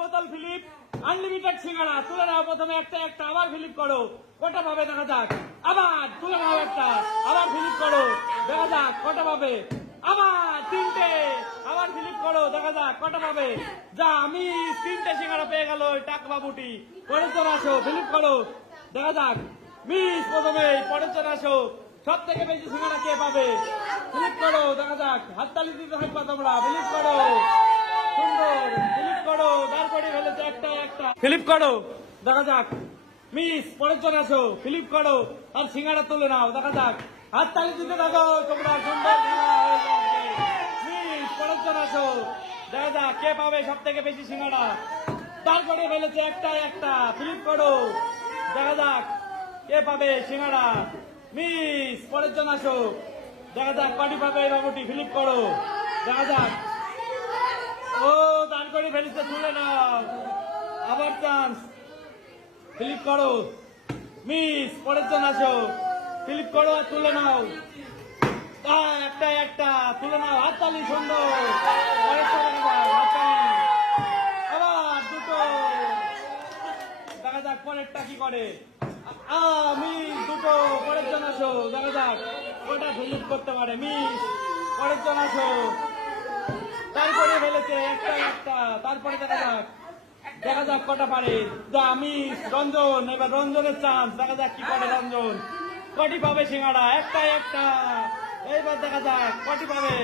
বোতল Philip. Unlimited সিঙ্গারা, তুলে নাও প্রথমে একটা একটা, আবার ফিলিপ করো। কটা পাবে দেখা যাক। আবার তুলে নাও একটা, আবার ফিলিপ করো। দেখা যাক কটা পাবে। আবার তিনটে, আবার ফিলিপ করো। দেখা যাক কটা পাবে। যা, আমি তিনটে সিঙ্গারা পেয়ে গেল টাক বাবুটি। পরের জন আসো, ফিলিপ করো। দেখা যাক। মিস প্রথমে পরের জন আসো। সব থেকে বেশি সিঙ্গারা কে পাবে? ফিলিপ করো, দেখা যাক। হাততালি দিতে থাকবা তোমরা, ফিলিপ করো। করো তারপরে ফেলেছে একটা একটা। ফিলিপ করো, দেখা যাক। মিস, পরের জন আসো ফিলিপ করো, আর সিঙ্গারা তুলে নাও, দেখা যাক। হাত তালি দিতে থাকো, তোমরা সুন্দর মিস, পরের জন আসো দেখা যাক, কে পাবে সব থেকে বেশি সিঙ্গারা। তারপরে ফেলেছে একটা একটা। ফিলিপ করো, দেখা যাক, কে পাবে সিঙ্গারা। মিস, পরের জন আসো দেখা যাক কটি পাবে বাবুটি, ফিলিপ করো, দেখা যাক ও দান করে ফেলিতে তুলে নাও চান্স ফিলিপ করো মিস পরের জন আসো। ফিলিপ করো আর তুলে নাও। একটা একটা তুলে নাও। হাততালি সুন্দর। আবার, দুটো। দেখা যাক পরেরটা কি করে। মিস দুটো। পরের জন আসো। দেখা যাক কটা ফিলিপ করতে পারে। মিস পরের জন আসো। তারপরে ফেলেছে। একটা একটা। তারপরে দেখা যাক। দেখা যাক কটা পারে। আমি রঞ্জন, এবার রঞ্জনের চান্স দেখা যাক কি করে রঞ্জন। কটি পাবে সিঙ্গাড়া একটা একটা। এইবার দেখা যাক কটি পাবে।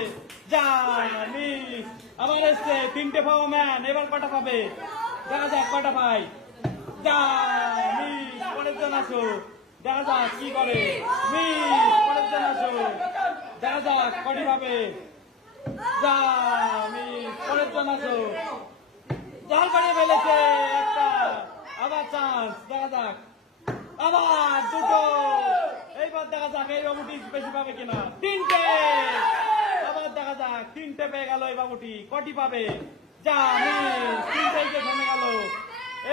মিস, আবার এসছে তিনটে পাবো ম্যান এবার কটা পাবে? দেখা যাক কটা পাই মিস, পরের জন আসো। দেখা যাক কি করে। মিস, পরের জন আসো। দেখা যাক কটি পাবে। যা পরের জন আসো। একটা আবার চান্স দেখা যাক। আবার দুটো। এইবার দেখা যাক এই বাবুটি বেশি পাবে কিনা। তিনটে। আবার দেখা যাক, তিনটে পেয়ে গেল এই বাবুটি। কটি পাবে? যা, মিস। তিনটেই যে থেমে গেল।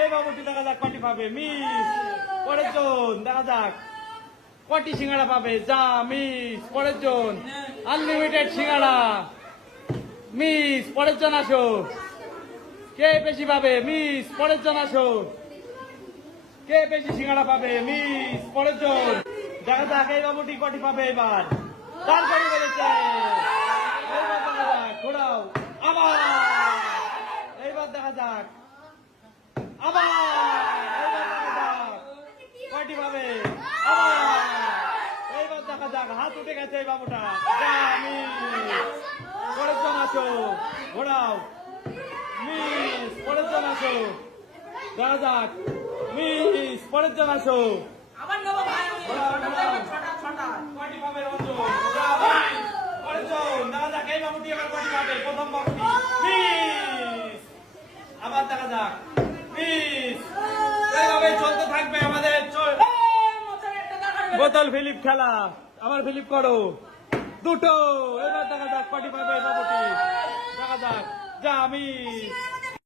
এই বাবুটি দেখা যাক কটি পাবে। মিস। পরের জন, দেখা যাক। কটি সিঙ্গাড়া পাবে? যা, মিস। পরের জন আনলিমিটেড সিঙ্গাড়া মিস, পরের জন আসো। কে বেশি পাবে? মিস পরের জন আসো কে বেশি সিঙ্গাড়া পাবে? মিস পরের জন দেখা যাক, এই বাবুটি কটি পাবে এবার। তারপরে বেড়েছে ঘোরাও। আবার। এইবার দেখা যাক। আবার। কয়টি পাবে? আবার। দেখা যাক, হাত উঠে গেছে এই বাবুটা। মিস। পরের জন আসো ঘোরাও। মিস পরের জন আসো। দেখা যাক। মিস পরের জন আসো। আবার নেব ভাই ঘোরাও, ঘোরাও। ছটা ছটা কয়টি পাবে রঞ্জন। পরের জন। দেখা যাক এই বাবুটি এবার কয়টি পাবে। প্রথম বাবুটি মিস আবার দেখা যাক। মিস এইভাবে চলতে থাকবে আমাদের। বোতল ফিলিপ খেলা। আবার ফিলিপ করো। দুটো। এবার দেখা যাক কটি পাবে বাবুটি। দেখা যাক। যা আমি